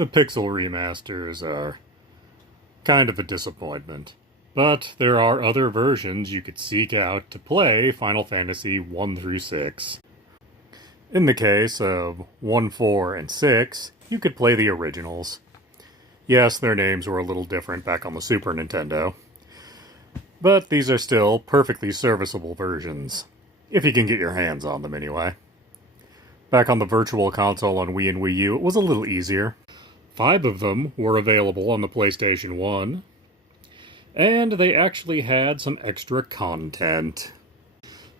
The Pixel Remasters are kind of a disappointment, but there are other versions you could seek out to play Final Fantasy 1 through 6. In the case of 1, 4, and 6, you could play the originals. Yes, their names were a little different back on the Super Nintendo, but these are still perfectly serviceable versions, if you can get your hands on them anyway. Back on the Virtual Console on Wii and Wii U, it was a little easier. 5 of them were available on the PlayStation 1, and they actually had some extra content.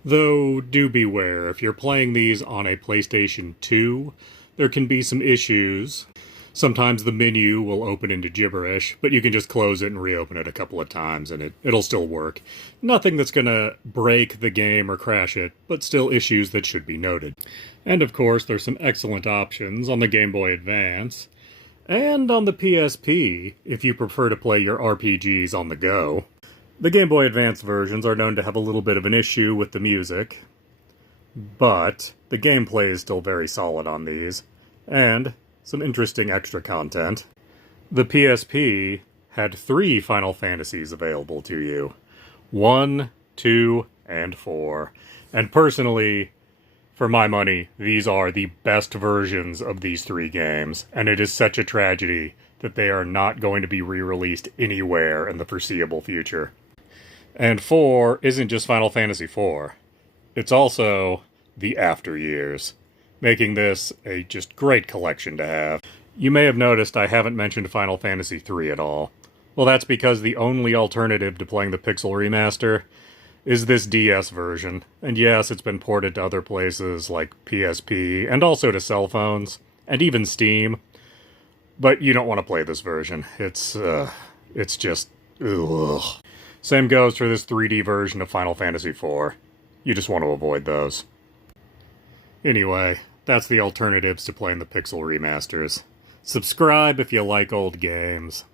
Though, do beware, if you're playing these on a PlayStation 2, there can be some issues. Sometimes the menu will open into gibberish, but you can just close it and reopen it a couple of times and it'll still work. Nothing that's gonna break the game or crash it, but still issues that should be noted. And of course, there's some excellent options on the Game Boy Advance, and on the PSP, if you prefer to play your RPGs on the go. The Game Boy Advance versions are known to have a little bit of an issue with the music, but the gameplay is still very solid on these, and some interesting extra content. The PSP had 3 Final Fantasies available to you. 1, 2, and 4. And personally, for my money, these are the best versions of these 3 games, and it is such a tragedy that they are not going to be re-released anywhere in the foreseeable future. And 4 isn't just Final Fantasy IV. It's also the After Years, making this a just great collection to have. You may have noticed I haven't mentioned Final Fantasy III at all. Well, that's because the only alternative to playing the Pixel Remaster is this DS version. And yes, it's been ported to other places like PSP, and also to cell phones, and even Steam. But you don't want to play this version. It's just, ugh. Same goes for this 3D version of Final Fantasy IV. You just want to avoid those. Anyway, that's the alternatives to playing the Pixel Remasters. Subscribe if you like old games.